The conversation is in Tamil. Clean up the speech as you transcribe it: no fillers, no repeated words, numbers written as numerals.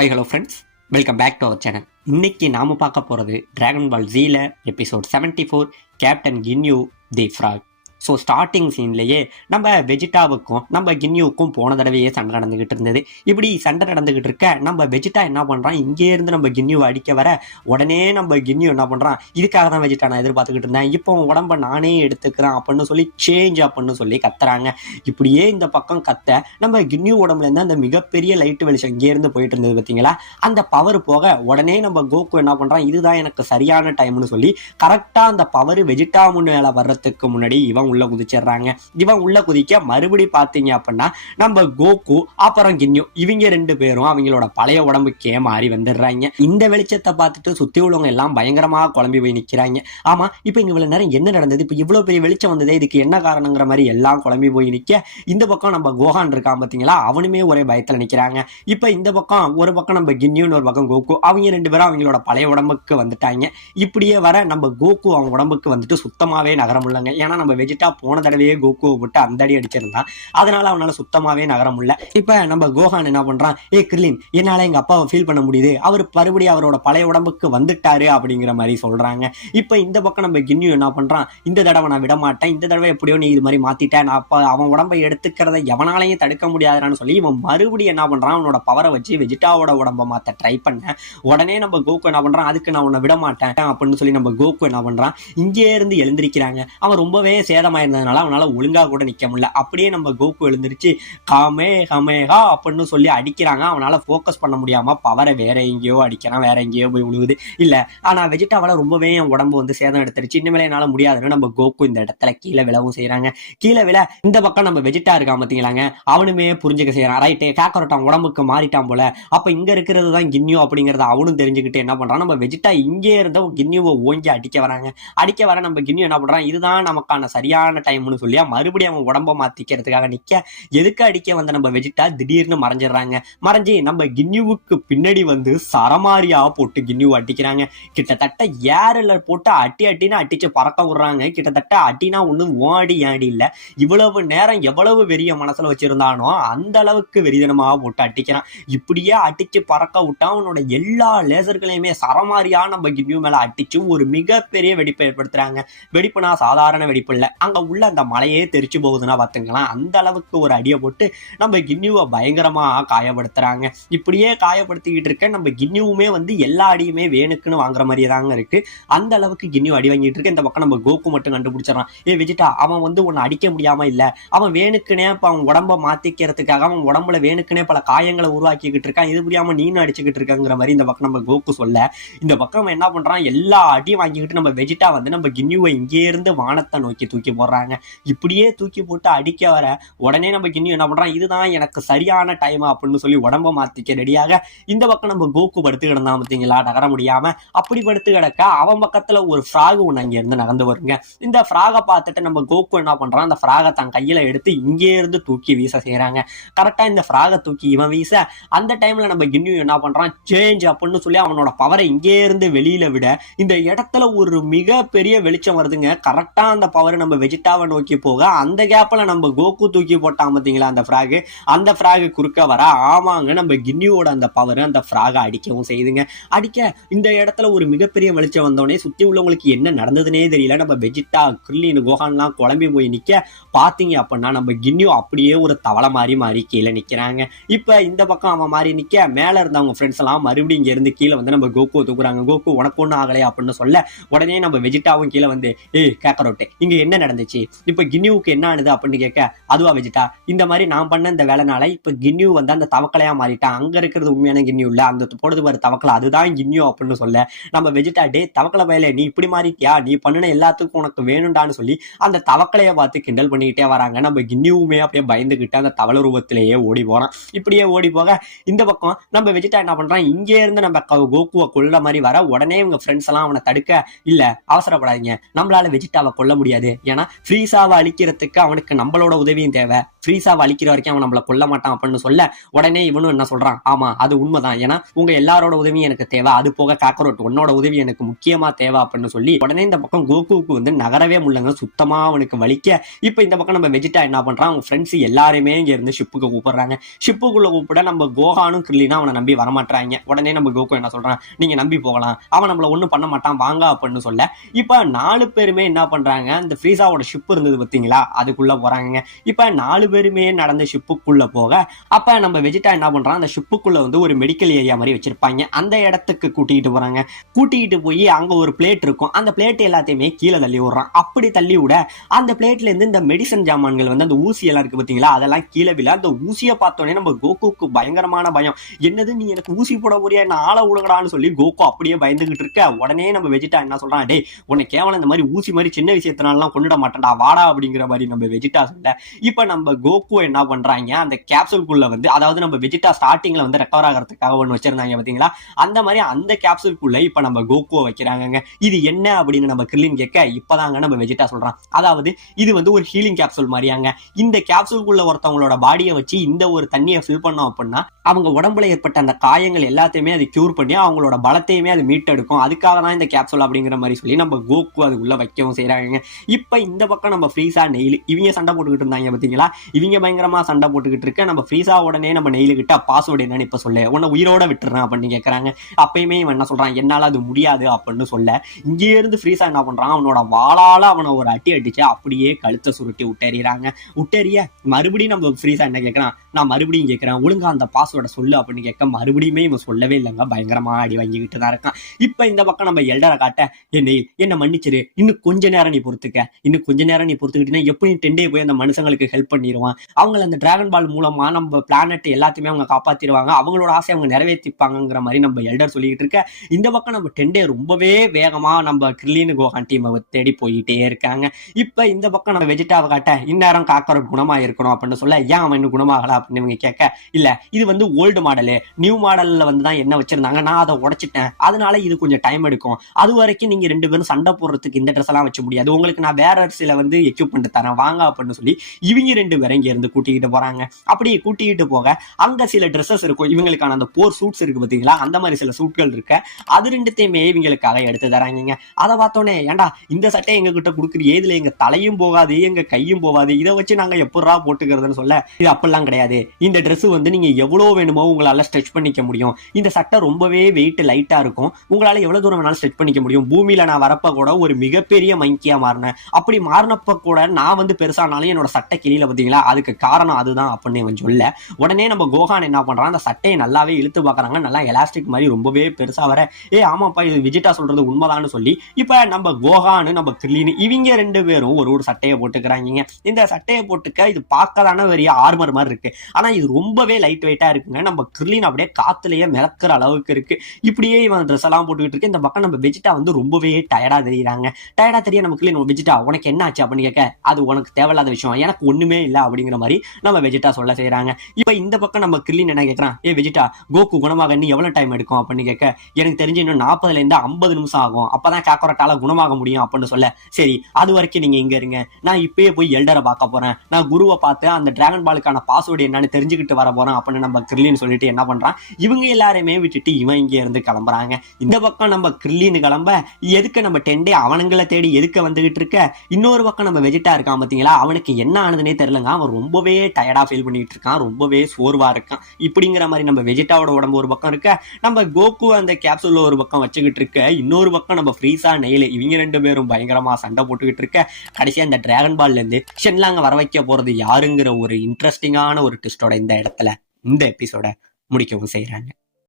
Hi hello friends, welcome back to our channel. இன்னைக்கு நாம பார்க்க போகிறது டிராகன் பால் ஜீல episode 74 Captain Ginyu the Frog. So starting சீன்லேயே நம்ம வெஜிடாவுக்கும் நம்ம கின்யூவுக்கும் போன தடவையே சண்டை நடந்துக்கிட்டு இருந்தது. இப்படி சண்டை நடந்துக்கிட்டு இருக்க நம்ம வெஜிடா என்ன பண்ணுறான், இங்கேருந்து நம்ம கின்யூவை அடிக்க வர உடனே நம்ம கின்யூ என்ன பண்ணுறான், இதுக்காக தான் வெஜிடா நான் எதிர்பார்த்துக்கிட்டு இருந்தேன், இப்போ உடம்ப நானே எடுத்துக்கிறேன் அப்படின்னு சொல்லி சேஞ்ச் அப்படின்னு சொல்லி கத்துறாங்க. இப்படியே இந்த பக்கம் கத்த நம்ம கின்யூ உடம்புலேருந்து அந்த மிகப்பெரிய லைட்டு வெளிச்சம் இங்கேருந்து போயிட்டு இருந்தது பார்த்தீங்களா, அந்த பவர் போக உடனே நம்ம கோகு என்ன பண்ணுறான், இதுதான் எனக்கு சரியான டைம்னு சொல்லி கரெக்டாக அந்த பவர் வெஜிடா முன்னே வர்றதுக்கு முன்னாடி இவன் உள்ள குதிச்சிடுறாங்க. இவன் உள்ள குதிக்க மறுபடி பாத்தீங்க அப்படின்னா நம்ம கோகு அப்புறம் கின்யூ இவங்க ரெண்டு பேரும் அவங்களோட பழைய உடம்புக்கே மாறி வந்துடுறாங்க. இந்த வெளிச்சத்தை பார்த்துட்டு சுத்தி உள்ளவங்க எல்லாம் பயங்கரமா குழம்பி போய் நிக்கிறாங்க. ஆமா, இப்ப இங்க இவ்வளவு நேரம் என்ன நடந்தது, இப்ப இவ்வளவு பெரிய வெளிச்சம் வந்ததே, இதுக்கு என்ன காரணங்கிற மாதிரி எல்லாம் குழம்பி போய் நிக்க, இந்த பக்கம் நம்ம கோஹான் இருக்கான் பாத்தீங்களா, அவனுமே ஒரே பயத்துல நிக்கிறாங்க. இப்ப இந்த பக்கம் ஒரு பக்கம் நம்ம கின்யூன்னு ஒரு பக்கம் கோகு, அவங்க ரெண்டு பேரும் அவங்களோட பழைய உடம்புக்கு வந்துட்டாங்க. இப்படியே வர நம்ம கோகு அவன் உடம்புக்கு வந்துட்டு சுத்தமாவே நகரம் இல்லைங்க. ஏன்னா நம்ம வெஜிடா போன தடவையே கோகுவை விட்டு அந்த அடி அடிச்சிருந்தான், அதனால அவனால சுத்தமாவே நகரம் இல்ல. இப்ப நம்ம கோஹான் என்ன பண்றான், கிர்லின் என்னால எங்க அப்பாவை ஃபீல் பண்ண முடியுது, அவர் மறுபடியும் அவரோட பழைய உடம்புக்கு வந்துட்டாரு அப்படிங்கிற மாதிரி சொல்றாங்க. இப்ப இந்த பக்கம் நம்ம கின்யூ என்ன பண்றான், இந்த தடவை நான் விட மாட்டேன், இந்த தடவை எப்படியோ நீ இது மாதிரி மாத்திட்டேன், நான் அப்ப அவன் உடம்பை எடுத்துக்கிறத எவனாலையும் தடுக்க முடியாதுன்னு சொல்லி இவன் மறுபடியும் என்ன பண்றான், அவனோட பவரை வச்சு வெஜிடாவோட உடம்பை மாத்த ட்ரை பண்ண உடனே நம்ம கோகு என்ன பண்றான், அதுக்கு நான் உன்னை விட மாட்டேன் அப்படின்னு சொல்லி நம்ம கோகு என்ன பண்றான், இங்கே இருந்து எழுந்திருக்கிறாங்க. அவன் ரொம்பவே சேதமாயிருந்ததுனால அவனால ஒழுங்கா கூட நிக்க முடியல. அப்படியே நம்ம கோகு எழுந்திருச்சு காமே ஹமேகா அப்படின்னு சொல்லி அடிக்கிறாங்க. அவனால போக்கஸ் பண்ண முடியாம பவரை வேற எங்கேயோ அடிக்கிறான், வேற எங்கேயோ போய் விழுவுது. இல்ல ஆனா வெஜிடாவால ரொம்பவே என் உடம்பு வந்து சேதம் எடுத்துருச்சு, இனிமேல என்னால முடியாதுன்னு நம்ம கோகு இந்த இடத்துல கீழே விழவும் செய்யறாங்க. கீழே விழ இந்த பக்கம் நம்ம வெஜிடா இருக்கான் பாத்தீங்களாங்க, அவனுமே புரிஞ்சுக்க செய்யறான். ரைட்டு, காக்கரோட்டான் உடம்புக்கு மாறிட்டான் போல, அப்ப இங்க இருக்கிறது தான் கின்யூ அப்படிங்கறத அவனும் தெரிஞ்சுக்கிட்டு என்ன பண்றான், நம்ம வெஜிடா இங்கே இருந்த கின்யூவை ஓங்கி அடிக்க வராங்க. அடிக்க வர நம்ம கின்யூ என்ன பண்றான், இதுதான் நமக்கான சரியான டைம்னு சொல்லி மறுபடியும் அவன் உடம்ப மாத்திக்கிறதுக்காக நிக்க, எதுக்கு அடிக்க வந்த நம்ம வெஜிடா திடீர்னு மறைஞ்சிடறாங்க. மறைஞ்சி நம்ம கின்யூவுக்கு பின்னாடி வந்து சரமாரியா போட்டு கின்யூ அடிக்கிறாங்க. கிட்டத்தட்ட ஏரில் போட்டு அட்டின்னு அடிச்சு பறக்க விடுறாங்க. கிட்டத்தட்ட அட்டினா ஒண்ணு ஓடி ஆடி இல்ல, இவ்வளவு நேரம் எவ்வளவு வெறிய மனசுல வச்சிருந்தானோ அந்த அளவுக்கு வெறிதனமா போட்டு அடிக்கிறான். இப்படியே அடிச்சு பறக்க விட்டா அவனோட எல்லா லேசர்களையுமே சரமாரியா நம்ம கின்யூ மேல அடிச்சு ஒரு மிகப்பெரிய வெடிப்பை ஏற்படுத்துறாங்க. வெடிப்புனா சாதாரண வெடிப்பு இல்ல, அங்க உள்ள அந்த மலையே தெரிச்சு போகுதுன்னா பாத்துங்களா, அந்த அளவுக்கு ஒரு அடியை போட்டு நம்ம கின்யூவை பயங்கரமா காயப்படுத்துறாங்க. இப்படியே காயப்படுத்திக்கிட்டு இருக்க நம்ம கின்யூவுமே வந்து எல்லா அடியுமே வேணுக்குன்னு வாங்குற மாதிரியே தாங்க இருக்கு. அந்த அளவுக்கு கின்யூ அடி வாங்கிட்டு இருக்கு. இந்த பக்கம் நம்ம கோகு மட்டும் கண்டுபிடிச்சிடறான், வெஜிடா அவன் வந்து உன்னை அடிக்க முடியாம இல்ல, அவன் வேணுக்குனே இப்ப அவன் உடம்ப மாத்திக்கிறதுக்காக அவன் உடம்புல வேணுக்குனே பல காயங்களை உருவாக்கிக்கிட்டு இருக்கான், இது புரியாம நீனும் அடிச்சுக்கிட்டு இருக்காங்கிற மாதிரி இந்த பக்கம் நம்ம கோகு சொல்ல, இந்த பக்கம் என்ன பண்றான், எல்லா அடியும் வாங்கிக்கிட்டு நம்ம வெஜிடா வந்து நம்ம கின்யூவை இங்கே இருந்து வானத்தை நோக்கி தூக்கி போடுறாங்க. இப்படியே தூக்கி போட்டு அடிக்க வர உடனே நம்ம கின்யூ என்ன பண்றான், இதுதான் எனக்கு சரியான டைம் அப்படின்னு சொல்லி உடம்ப மாத்திக்க ரெடியாக இந்த பக்கம் நம்ம கோகு படுத்து கிடந்தான் பார்த்தீங்களா, நகர முடியாம. அப்படி படுத்து கிடக்க அவன் பக்கத்துல ஒரு ஃப்ராக் ஒண்ணு அங்க இருந்து நகர்ந்து வருங்க. இந்த ஃப்ராகை பார்த்துட்டு நம்ம கோகு என்ன பண்றான், அந்த ஃப்ராகை தன் கையில எடுத்து இங்கே இருந்து தூக்கி வீச செய்யறாங்க. கரெக்டா இந்த ஃப்ராகை தூக்கி இவன் வீச அந்த டைம்ல நம்ம கின்யூ என்ன பண்றான், சேஞ்ச் அப்படின்னு சொல்லி அவனோட பவரை இங்கே இருந்து வெளியில விட இந்த இடத்துல ஒரு மிகப்பெரிய வெளிச்சம் வருதுங்க. கரெக்டா அந்த பவர் நம்ம வெஜிடாவை நோக்கி போக அந்த கேப்ல நம்ம கோகு தூக்கி போட்டான் பாத்தீங்களா அந்த ஃப்ராக் குறுக்க வர, ஆமாங்க நம்ம கின்யூவோட அந்த பவர் அந்த ஃப்ராக அடிக்கவும் செய்யுதுங்க. அடிக்க இந்த இடத்துல ஒரு மிகப்பெரிய வெளிச்சம் வந்தோடனே சுத்தி உள்ளவங்களுக்கு என்ன நடந்ததுன்னே தெரியல. நம்ம வெஜிடா கிர்லின் கோஹான்லாம் குழம்பி போய் நிக்க, பாத்தீங்க அப்படின்னா நம்ம கின்யூ அப்படியே ஒரு தவளை மாறி கீழே நிக்கிறாங்க. இப்ப இந்த பக்கம் அவன் மாறி நிக்க, மேல இருந்தவங்க ஃப்ரெண்ட்ஸ் எல்லாம் மறுபடியும் இங்க இருந்து கீழே வந்து நம்ம கோகுவை தூக்குறாங்க. கோகு உனக்கு ஒன்னும் ஆகலையா அப்படின்னு சொல்ல உடனே நம்ம வெஜிடாவும் கீழே வந்து கேக்கரோட்டே இங்க என்ன நடந்துச்சு, இப்ப கின்யூவுக்கு என்ன ஆனது அப்படின்னு கேட்க, அதுவா வெஜிடா, இந்த மாதிரி நான் பண்ண இந்த வேலைனால இப்ப கின்யூ வந்து அந்த தவக்கலையா மாறிட்டான், அங்க இருக்கிறது உண்மையான கின்யூ இல்ல, அந்த போடுது பாரு தவக்கலை அதுதான் கின்யூ அப்படின்னு சொல்ல நம்ம வெஜிடா, டே தவக்கலை பயல நீ இப்படி மாறிட்டியா, நீ பண்ணின எல்லாத்துக்கும் உனக்கு வேணும்டான்னு சொல்லி அந்த தவக்கலையை பார்த்து கிண்டல் பண்ணிக்கிட்டே வராங்க. நம்ம கின்யூவுமே அப்படியே பயந்துகிட்டு அந்த தவளை ரூபத்திலேயே ஓடி போறான். இப்படியே ஓடி போக இந்த பக்கம் நம்ம வெஜிடா என்ன பண்றான், இங்கே இருந்து நம்ம கோகுவை கொல்ல மாதிரி வர உடனே இவங்க ஃப்ரெண்ட்ஸ் எல்லாம் அவனை தடுக்க, இல்ல அவசரப்படாதீங்க, நம்மளால வெஜிடாவை கொல்ல முடியாது, ஏன்னா ஏன்னா ஃப்ரீசாவை அழிக்கிறதுக்கு அவனுக்கு நம்மளோட உதவியும் தேவை, ஃப்ரீசாவை அழிக்கிற வரைக்கும் அவன் நம்மள கொல்ல மாட்டான் அப்படின்னு சொல்ல உடனே இவனும் என்ன சொல்றான், ஆமா அது உண்மைதான், ஏன்னா உங்க எல்லாரோட உதவியும் எனக்கு தேவை, அது போக காக்கரோட் உன்னோட உதவி எனக்கு முக்கியமா தேவை அப்படின்னு சொல்லி உடனே இந்த பக்கம் கோகுவுக்கு வந்து நகரவே முடியலங்க, சுத்தமா அவனுக்கு வலிக்க. இப்ப இந்த பக்கம் நம்ம வெஜிடா என்ன பண்றான், அவங்க ஃப்ரெண்ட்ஸ் எல்லாருமே இங்க இருந்து ஷிப்புக்கு கூப்பிடுறாங்க. ஷிப்புக்குள்ள கூப்பிட நம்ம கோகானும் கிர்லினா அவனை நம்பி வரமாட்டாங்க. உடனே நம்ம கோகு என்ன சொல்றான், நீங்க நம்பி போகலாம், அவன் நம்மள ஒண்ணும் பண்ண மாட்டான் வாங்க அப்படின்னு சொல்ல இப்ப 4 பேருமே என்ன பண்றாங்க, இந்த ஃப்ரீசாவோட ஷிப் இருந்தது பாத்தீங்களா அதுக்குள்ள போறாங்க. இப்ப 4 பேருமே நடந்த ஷிப்புக்குள்ள போக அப்ப நம்ம வெஜிடா என்ன பண்றான், அந்த ஷிப்புக்குள்ள வந்து ஒரு மெடிக்கல் ஏரியா மாதிரி வச்சிருப்பாங்க, அந்த இடத்துக்கு கூட்டிகிட்டு போறாங்க. கூட்டிகிட்டு போய் அங்க ஒரு பிளேட் இருக்கும், அந்த பிளேட் எல்லாத்தையுமே கீழே தள்ளி விடுறான். அப்படி தள்ளி விட அந்த பிளேட்ல இருந்து இந்த மெடிசன் ஜாமான்கள் வந்து அந்த ஊசி எல்லாம் இருக்கு பாத்தீங்களா அதெல்லாம் கீழே விழ அந்த ஊசியை பார்த்தோன்னே நம்ம கோகுக்கு பயங்கரமான பயம். என்னது நீ எனக்கு ஊசி போட போறியா, நான் ஆளை விடுங்கடான்னு சொல்லி கோகு அப்படியே பயந்துகிட்டு இருக்க. உடனே நம்ம வெஜிடா என்ன சொல்றான், டே உன்னை கேவலம் இந்த மாதிரி ஊசி மாதிரி சின்ன விஷயத்தினாலாம் கொண்டுட மாட்டேன்டா வாடா அப்படிங்கிற மாதிரி நம்ம வெஜிடா சொல்ல இப்ப நம்ம கோகு என்ன பண்றாங்க, அந்த கேப்சூல்குள்ள வந்து அதாவது நம்ம வெஜிடா ஸ்டார்டிங்ல வந்து ரெக்கவர் ஆகிறதுக்காக ஒன்று வச்சிருந்தாங்க பாத்தீங்களா அந்த மாதிரி அந்த கேப்சூல்குள்ள இப்ப நம்ம கோகுவை வைக்கிறாங்க. இது என்ன அப்படின்னு நம்ம கிர்லின் கேட்க இப்பதாங்க நம்ம வெஜிடா சொல்றான், அதாவது இது வந்து ஒரு ஹீலிங் கேப்சூல் மாதிரியாங்க, இந்த கேப்சூல்குள்ள ஒருத்தவங்களோட பாடியை வச்சு இந்த ஒரு தண்ணியை ஃபில் பண்ணோம் அப்படின்னா அவங்க உடம்புல ஏற்பட்ட அந்த காயங்கள் எல்லாத்தையுமே அது கியூர் பண்ணி அவங்களோட பலத்தையுமே அது மீட்டெடுக்கும், அதுக்காக தான் இந்த கேப்சூல் அப்படிங்கிற மாதிரி சொல்லி நம்ம கோகு அதுக்குள்ள வைக்கவும் செய்யறாங்க. இப்ப இந்த பக்கம் நம்ம ஃப்ரீசா நெயில் இவங்க சண்டை போட்டுக்கிட்டு இருந்தாங்க பாத்தீங்களா, இவங்க பயங்கரமா சண்டை போட்டுக்கிட்டு இருக்க நம்ம ஃப்ரீசா உடனே நம்ம நெயிலு கிட்ட பாஸ்வேர்டு என்னன்னு இப்ப சொல்ல உன்னை உயிரோட விட்டுறேன் அப்படின்னு கேட்கறாங்க. அப்பயுமே இவன் என்ன சொல்றான், என்னால அது முடியாது அப்படின்னு சொல்ல இங்கே இருந்து ஃப்ரீசா என்ன பண்றான், அவனோட வாளால அவனை ஒரு அடி அடிச்சு அப்படியே கழுத்தை சுருட்டி விட்டேறிறாங்க. விட்டேறிய மறுபடியும் நம்ம ஃப்ரீசா என்ன கேட்கறான், நான் மறுபடியும் கேட்கறேன் ஒழுங்கா அந்த பாஸ்வேர்டை சொல்லு அப்படின்னு கேட்க மறுபடியுமே இவன் சொல்லவே இல்லைங்க, பயங்கரமா அடி வாங்கிக்கிட்டு தான் இருக்கான். இப்ப இந்த பக்கம் நம்ம எல்டரை காட்ட என்ன மன்னிச்சிரு, இன்னும் கொஞ்ச நேரம் நீ பொறுத்துக்க, இன்னும் கொஞ்ச நேரம் நீ பொறுத்துக்கிட்டீங்கன்னா எப்படி டெண்டே போய் அந்த மனுஷங்களுக்கு ஹெல்ப் பண்ணிடுவான், அவங்களை அந்த டிராகன் பால் மூலமா நம்ம பிளானட் எல்லாத்தையுமே அவங்க காப்பாத்திடுவாங்க, அவங்களோட ஆசை அவங்க நிறைவேற்றிப்பாங்கிற மாதிரி நம்ம எல்டர் சொல்லிக்கிட்டு இருக்க. இந்த பக்கம் நம்ம டெண்டே ரொம்பவே வேகமா நம்ம கிர்லின் கோகான் டீமை தேடி போயிட்டே இருக்காங்க. இப்ப இந்த பக்கம் நம்ம வெஜிடாவை காட்ட இந்நேரம் காக்கரோட் குணமா இருக்கணும் அப்படின்னு சொல்ல ஏன் அவன் இன்னும் குணமாகல அப்படின்னு இவங்க கேட்க இல்ல இது வந்து ஓல்டு மாடலு, நியூ மாடல்ல வந்து தான் என்ன வச்சிருந்தாங்க, நான் அதை உடைச்சிட்டேன், அதனால இது கொஞ்சம் டைம் எடுக்கும், அது வரைக்கும் நீங்க 2 பேரும் சண்டை போடுறதுக்கு இந்த ட்ரெஸ் எல்லாம் வச்சு முடியாது, உங்களுக்கு நான் வேற சில வந்து எக்யூப்மெண்ட் தரேன் வாங்க அப்படின்னு சொல்லி இவங்க 2 பேரும் இங்க இருந்து கூட்டிக்கிட்டு போறாங்க. அப்படி கூட்டிக்கிட்டு போக அங்க சில ட்ரெஸ்ஸஸ் இருக்கும், இவங்களுக்கான அந்த போர் சூட்ஸ் இருக்கு பாத்தீங்களா அந்த மாதிரி சில சூட்கள் இருக்கு, அது 2த்தையுமே இவங்களுக்காக எடுத்து தராங்க. அதை பார்த்தோன்னே ஏன்டா இந்த சட்டை எங்க கிட்ட கொடுக்குறீங்க, இதுல எங்க தலையும் போகாது எங்க கையும் போகாது, இதை வச்சு நாங்க எப்படா போட்டுக்கிறதுன்னு சொல்ல இது அப்படிலாம் கிடையாது, இந்த ட்ரெஸ் வந்து நீங்க எவ்வளவு வேணுமோ உங்களால ஸ்ட்ரெச் பண்ணிக்க முடியும், இந்த சட்டை ரொம்பவே வெயிட் லைட்டா இருக்கும், உங்களால எவ்வளவு தூரம் வேணாலும் ஸ்ட்ரெச் பண்ணிக்க முடியும், பூமியில நான் வரப்ப கூட ஒரு மிகப்பெரிய மங்கியா மாறினேன், அப்படி மாறினப்ப கூட நான் வந்து பெருசானாலும் என்னோட சட்டை கிளியில பாத்தீங்களா அதுக்கு காரணம் அதுதான் அப்படின்னு சொல்ல உடனே நம்ம கோகான் என்ன பண்றான், அந்த சட்டையை நல்லாவே இழுத்து பாக்குறாங்க, நல்லா எலாஸ்டிக் மாதிரி ரொம்பவே பெருசா வர ஆமாப்பா இது விஜிட்டா சொல்றது உண்மைதான்னு சொல்லி இப்ப நம்ம கோகானு நம்ம கிர்லின் இவங்க 2 பேரும் ஒரு சட்டையை போட்டுக்கிறாங்க. இந்த சட்டையை போட்டுக்க இது பார்க்கலான பெரிய ஆர்மர் மாதிரி இருக்கு, ஆனா இது ரொம்பவே லைட் வெயிட்டா இருக்குங்க, நம்ம கிர்லின் அப்படியே காத்துலயே மிதக்கிற அளவுக்கு இருக்கு. இப்படியே இவன் ட்ரெஸ் எல்லாம் போட்டுக்கிட்டு இருக்கு. இந்த பக்கம் நம்ம வெஜிட்டா வந்து ரொம்பவே டயர்டா தெரியுறாங்க. டயர்டா தெரிய நம்ம கிர்லின் வெஜிட்டா உனக்கு என்ன ஆச்சு அப்படின்னு கேட்க அது உனக்கு தேவையில்லாத விஷயம், எனக்கு ஒண்ணுமே இல்லை அப்படிங்கிற மாதிரி நம்ம வெஜிட்டா சொல்ல செய்யறாங்க. இப்ப இந்த பக்கம் நம்ம கிர்லின் என்ன கேட்கறான், வெஜிட்டா கோகு குணமாக இன்னும் எவ்வளவு டைம் எடுக்கும் அப்படின்னு கேட்க எனக்கு தெரிஞ்சு இன்னும் 40ல இருந்து 50 நிமிஷம் ஆகும், அப்பதான் காக்கரோட்டால குணமாக முடியும் அப்படின்னு சொல்ல சரி அது வரைக்கும் நீங்க இங்க இருங்க, நான் இப்பயே போய் எல்டரை பார்க்க போறேன், நான் குருவை பார்த்து அந்த டிராகன் பாலுக்கான பாஸ்வேர்டு என்னன்னு தெரிஞ்சுக்கிட்டு வர போறேன் அப்படின்னு நம்ம கிர்லின் சொல்லிட்டு என்ன பண்றான், இவங்க எல்லாருமே விட்டுட்டு இவன் இங்க இருந்து கிளம்புறாங்க. இந்த பக்கம் நம்ம கிர்லின் கிளம்ப எதுக்கு நம்ம டெண்டே அவனுங்களை தேடி எதுக்க வந்துகிட்டு இருக்க, இன்னொரு பக்கம் நம்ம வெஜிட்டா இருக்கான் பாத்தீங்களா அவனுக்கு என்ன ஆனதுன்னே தெரியலங்க, அவன் ரொம்பவே டயர்டா ஃபீல் பண்ணிட்டு இருக்கான், ரொம்பவே சோர்வா இருக்கான். இப்படிங்கிற மாதிரி நம்ம வெஜிட்டாவோட உடம்பு ஒரு பக்கம் இருக்க, நம்ம கோகு அந்த கேப்சூல்ல ஒரு பக்கம் வச்சுக்கிட்டு இருக்க, இன்னொரு பக்கம் நம்ம ஃப்ரீசா நெயில் இவங்க 2 பேரும் பயங்கரமா சண்டை போட்டுக்கிட்டு இருக்க. கடைசியா இந்த டிராகன் பால்ல இருந்து ஷென்லாங்க வர வைக்க போறது யாருங்கிற ஒரு இன்ட்ரெஸ்டிங்கான ஒரு ட்விஸ்டோட இந்த இடத்துல இந்த எபிசோட முடிக்கவும் செய்யறாங்க.